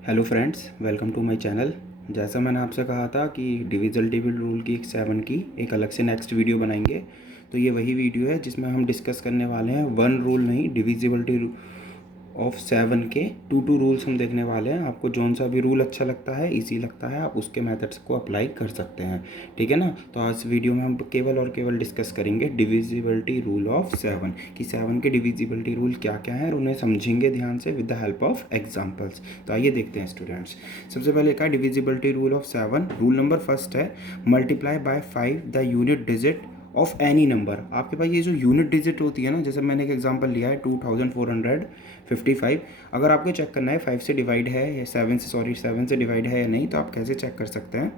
Hello friends, welcome to my channel. जैसा मैंने आपसे कहा था कि डिविजिबिलिटी रूल की 7 की एक अलग से नेक्स्ट वीडियो बनाएंगे। तो ये वही वीडियो है जिसमें हम डिस्कस करने वाले हैं वन रूल नहीं, डिविजिबिलिटी ऑफ 7 के टू रूल्स हम देखने वाले हैं। आपको जौन सा भी रूल अच्छा लगता है, इजी लगता है, आप उसके मेथड्स को अप्लाई कर सकते हैं। ठीक है ना। तो आज वीडियो में हम केवल और केवल डिस्कस करेंगे डिविजिबिलिटी रूल ऑफ 7 कि 7 के डिविजिबिलिटी रूल क्या क्या हैं और उन्हें समझेंगे ध्यान से with the help of examples. तो आइए देखते हैं स्टूडेंट्स। सबसे पहले क्या divisibility rule of 7। Rule number first है multiply by 5 the unit digit of any number. आपके पास ये जो यूनिट डिजिट होती है ना, जैसे मैंने एक एग्जांपल लिया है 2455। अगर आपको चेक करना है 5 से डिवाइड है या 7 से डिवाइड है या नहीं, तो आप कैसे चेक कर सकते हैं।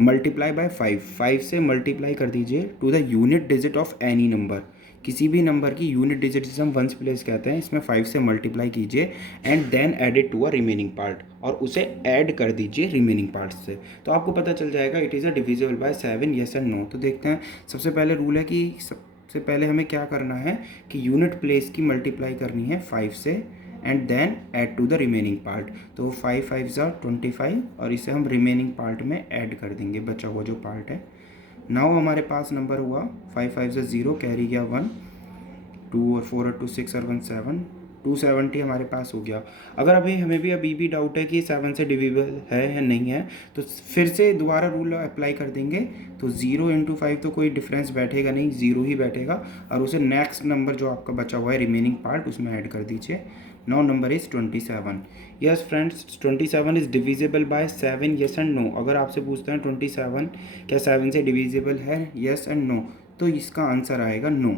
मल्टीप्लाई बाय 5 से मल्टीप्लाई कर दीजिए to the unit digit of any number. किसी भी नंबर की यूनिट डिजिट जिसे हम वंस प्लेस कहते हैं, इसमें 5 से मल्टीप्लाई कीजिए and then add it to a remaining part, और उसे ऐड कर दीजिए रिमेनिंग पार्ट से। तो आपको पता चल जाएगा it is a divisible by 7, yes and no. तो देखते हैं। सबसे पहले रूल है कि सबसे पहले हमें क्या करना है कि यूनिट प्लेस की मल्टीप्लाई करनी है 5 से and then add to the remaining part. तो 5 5 ज़ा 25 और इसे हम रिमेनिंग पार्ट में ऐड कर देंगे, बचा हुआ जो पार्ट है। नाउ हमारे पास नंबर हुआ 5 5 ज़ा 0, कैरी गया 1, 2 और 4 और 2 6 और 1 7, 270 हमारे पास हो गया। अगर हमें अभी भी डाउट है कि 7 से डिविजिबल है या नहीं है, तो फिर से दोबारा रूल अप्लाई कर देंगे। तो 0 इंटू 5 तो कोई डिफरेंस बैठेगा नहीं, 0 ही बैठेगा, और उसे नेक्स्ट नंबर जो आपका बचा हुआ है रिमेनिंग पार्ट उसमें ऐड कर दीजिए। Now number is 27। Yes friends, 27 is divisible by 7, yes and no. अगर आपसे पूछते हैं 27 क्या 7 से डिविजिबल है, यस एंड नो, तो इसका आंसर आएगा नो।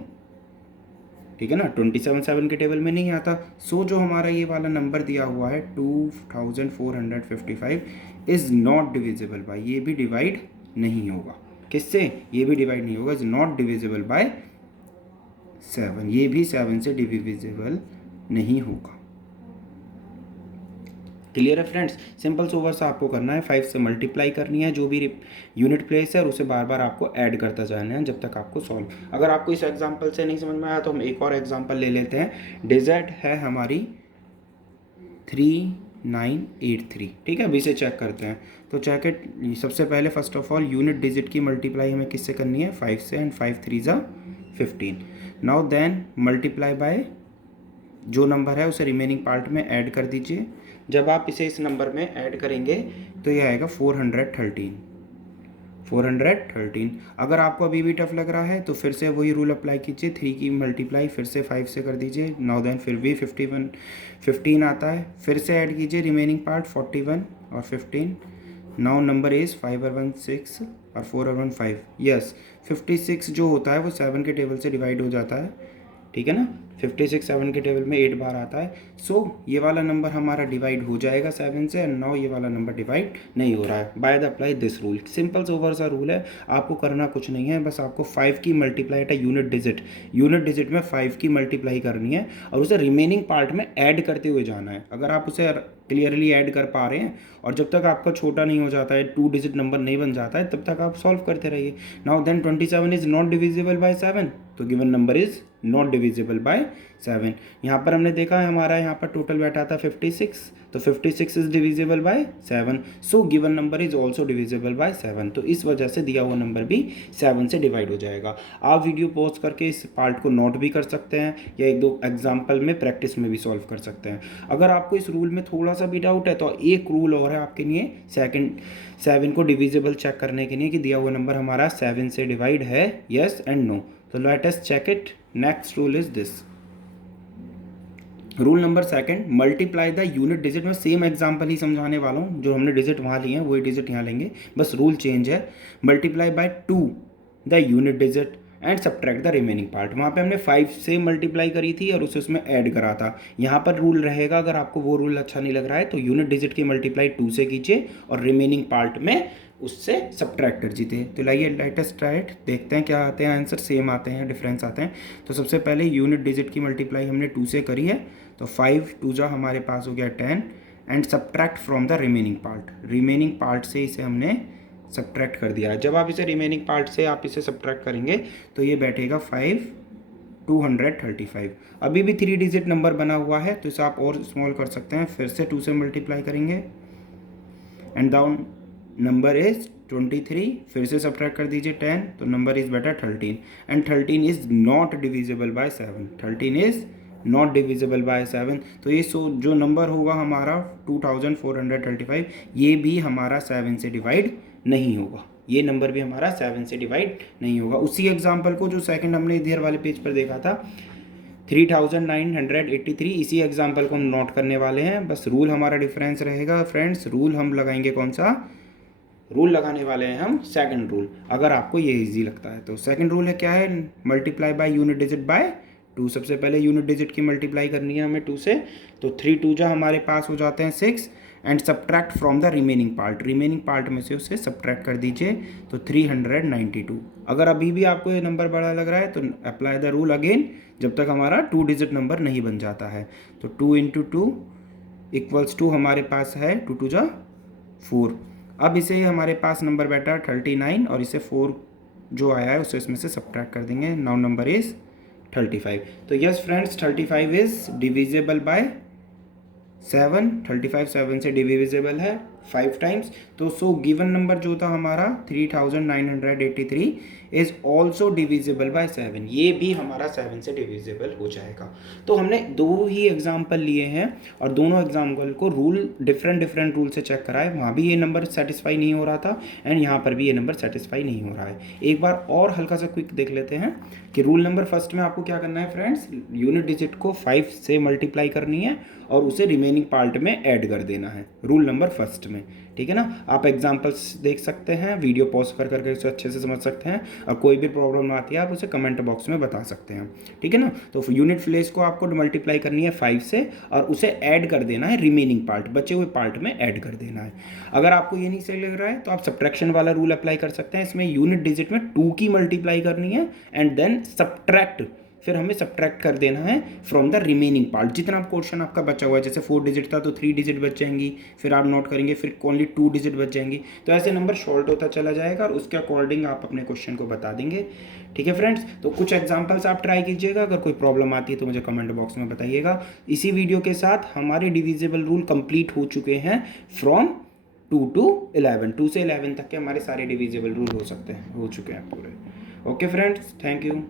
ठीक है ना। 27 7 के टेबल में नहीं आता। सो जो हमारा ये वाला नंबर दिया हुआ है 2455 इज़ नॉट डिविजिबल बाय, ये भी डिवाइड नहीं होगा। किससे? ये भी डिवाइड नहीं होगा, इज़ नॉट डिविजिबल बाय 7, ये भी 7 से डिविजिबल नहीं होगा। क्लियर है फ्रेंड्स। सिंपल सोवर सा आपको करना है, 5 से मल्टीप्लाई करनी है जो भी यूनिट प्लेस है, और उसे बार बार आपको ऐड करता जाना है जब तक आपको सॉल्व। अगर आपको इस एग्जांपल से नहीं समझ में आया तो हम एक और एग्जांपल ले लेते हैं। डिजिट है हमारी 3983। ठीक है, अभी इसे चेक करते हैं। तो चेक इट। सबसे पहले first of all unit digit की मल्टीप्लाई हमें किससे करनी है? 5 से, एंड 5 3 ज़ा 15। नाउ देन मल्टीप्लाई बाय जो नंबर है उसे रिमेनिंग पार्ट में ऐड कर दीजिए। जब आप इसे इस नंबर में ऐड करेंगे तो ये आएगा 413। अगर आपको अभी भी टफ लग रहा है तो फिर से वही रूल अप्लाई कीजिए, 3 की मल्टीप्लाई फिर से 5 से कर दीजिए। नाउ देन फिर भी 15 आता है, फिर से ऐड कीजिए रिमेनिंग पार्ट 41 और 15। नाउ नंबर इज़ 5 और 1 6 और 4 और 1 5। यस, 56 जो होता है वो 7 के टेबल से डिवाइड हो जाता है। ठीक है ना। 56 7 के टेबल में 8 बार आता है। सो ये वाला नंबर हमारा डिवाइड हो जाएगा 7 से, एंड नाउ ये वाला नंबर डिवाइड नहीं हो रहा है by the apply this rule. Simple सोवर सा रूल है, आपको करना कुछ नहीं है, बस आपको 5 की मल्टीप्लाई एट यूनिट डिजिट में 5 की मल्टीप्लाई करनी है और उसे रिमेनिंग पार्ट में ऐड करते हुए जाना है। अगर आप उसे क्लियरली ऐड कर पा रहे हैं और जब तक आपका छोटा नहीं हो जाता है, 2 डिजिट नंबर नहीं बन जाता है, तब तक आप सॉल्व करते रहिए। Now then 27 is not divisible by 7, तो given number is not divisible by 7। यहाँ पर हमने देखा है हमारा यहाँ पर टोटल बैठा था 56, तो 56 is divisible by 7, so given number is also divisible by 7। तो इस वजह से दिया हुआ नंबर भी 7 से डिवाइड हो जाएगा। आप वीडियो पॉज करके इस पार्ट को नोट भी कर सकते हैं या एक दो एग्जाम्पल में प्रैक्टिस में भी सॉल्व कर सकते हैं। अगर आपको इस रूल में थोड़ा सा भी डाउट है तो एक रूल और है आपके लिए, 7 को डिविजिबल चेक करने के लिए कि दिया हुआ नंबर हमारा 7 से डिवाइड है, यस एंड नो। तो let us check it. Next rule is this. Rule number second, multiply the unit digit में सेम एग्जांपल ही समझाने वाला हूँ, जो हमने डिजिट वहाँ लिए हैं वही डिजिट यहाँ लेंगे, बस रूल चेंज है। Multiply bye 2 the unit digit and subtract the remaining part. वहाँ पे हमने 5 से मल्टीप्लाई करी थी और उसे उसमें ऐड करा था। यहाँ पर रूल रहेगा, अगर आपको वो रूल अच्छा नहीं लग रहा है तो यूनिट डिजिट की मल्टीप्लाई 2 से कीजिए और रिमेनिंग पार्ट में उससे सब्ट्रैक्ट कर जीते। तो लाइए लेट अस ट्राई इट, देखते हैं क्या आते हैं आंसर, सेम आते हैं डिफरेंस आते हैं। तो सबसे पहले यूनिट डिजिट की मल्टीप्लाई हमने 2 से करी है, तो 5 2 जा हमारे पास हो गया 10 and subtract from the remaining part से इसे हमने सब्ट्रैक्ट कर दिया है। जब आप इसे रिमेनिंग पार्ट से आप इसे सब्ट्रैक्ट करेंगे तो ये बैठेगा 5 235। अभी भी 3 डिजिट नंबर बना हुआ है तो इसे आप और स्मॉल कर सकते हैं, फिर से 2 से मल्टीप्लाई करेंगे एंड द नंबर इज 23, फिर से सब्ट्रैक्ट कर दीजिए 10, तो नंबर इज बेटा 13, and 13 is not divisible by 7, 13 is not divisible by 7। तो ये जो नंबर होगा हमारा 2435, ये भी हमारा 7 से डिवाइड नहीं होगा, ये नंबर भी हमारा 7 से डिवाइड नहीं होगा। उसी एग्जाम्पल को जो सेकंड हमने इधर वाले पेज पर देखा था 3983, इसी एग्जाम्पल को हम नोट करने वाले हैं, बस रूल हमारा डिफरेंस रहेगा फ्रेंड्स। रूल हम लगाएंगे कौन सा, रूल लगाने वाले हैं हम सेकंड रूल, अगर आपको ये इजी लगता है तो। सेकंड रूल है क्या है, multiply by unit digit bye 2। सबसे पहले यूनिट डिजिट की मल्टीप्लाई करनी है हमें 2 से, तो 3 2 जा हमारे पास हो जाते हैं 6, and subtract from the remaining part, remaining part में से उसे सब्ट्रैक्ट कर दीजिए, तो 392। अगर अभी भी आपको ये नंबर बड़ा लग रहा है तो अप्लाई द रूल अगेन, जब तक हमारा 2 डिजिट नंबर नहीं बन जाता है। तो 2 × 2 = 2 हमारे पास है, 2 2 जा 4। अब इसे हमारे पास नंबर बैठा 39, और इसे 4 जो आया है उसे इसमें से सब्ट्रैक्ट कर देंगे, नाउ नंबर इज 35। तो yes friends, 35 is divisible by 7, 35 7 से डिविजिबल है 5 टाइम्स। तो सो गिवन नंबर जो था हमारा 3983 इज ऑल्सो डिविजिबल बाय 7, ये भी हमारा 7 से डिविजिबल हो जाएगा। तो हमने दो ही एग्जाम्पल लिए हैं और दोनों एग्जाम्पल को रूल डिफरेंट रूल से चेक कराए, वहाँ भी ये नंबर सेटिस्फाई नहीं हो रहा था एंड यहाँ पर भी ये नंबर सेटिस्फाई नहीं हो रहा है। एक बार और हल्का सा क्विक देख लेते हैं कि रूल नंबर फर्स्ट में आपको क्या करना है फ्रेंड्स, यूनिट डिजिट को 5 से मल्टीप्लाई करनी है और उसे रिमेनिंग पार्ट में ऐड कर देना है, रूल नंबर फर्स्ट में, ठीक है ना। आप एग्जांपल्स देख सकते हैं, वीडियो पॉज करके उसे अच्छे से समझ सकते हैं, और कोई भी प्रॉब्लम ना आती है आप उसे कमेंट बॉक्स में बता सकते हैं, ठीक है ना। तो यूनिट प्लेस को आपको मल्टीप्लाई करनी है 5 से और उसे ऐड कर देना है रिमेनिंग पार्ट, बचे हुए पार्ट में ऐड कर देना है। अगर आपको ये नहीं सही लग रहा है तो आप सब्ट्रैक्शन वाला रूल अप्लाई कर सकते हैं, इसमें यूनिट डिजिट में 2 की मल्टीप्लाई करनी है एंड देन सब्ट्रैक्ट, फिर हमें सब्ट्रैक्ट कर देना है फ्रॉम द रिमेनिंग पार्ट, जितना पोर्शन आपका बचा हुआ है। जैसे 4 डिजिट था तो 3 डिजिट बच जाएंगी, फिर आप नोट करेंगे, फिर ओनली 2 डिजिट बच जाएंगी। तो ऐसे नंबर शॉर्ट होता चला जाएगा और उसके अकॉर्डिंग आप अपने क्वेश्चन को बता देंगे, ठीक है फ्रेंड्स। तो कुछ एग्जाम्पल्स आप ट्राई कीजिएगा, अगर कोई प्रॉब्लम आती है तो मुझे कमेंट बॉक्स में बताइएगा। इसी वीडियो के साथ हमारे डिविजिबल रूल कंप्लीट हो चुके हैं फ्रॉम 2 to 11, 2 से 11 तक के हमारे सारे डिविजिबल रूल हो चुके हैं पूरे। Okay friends, thank you.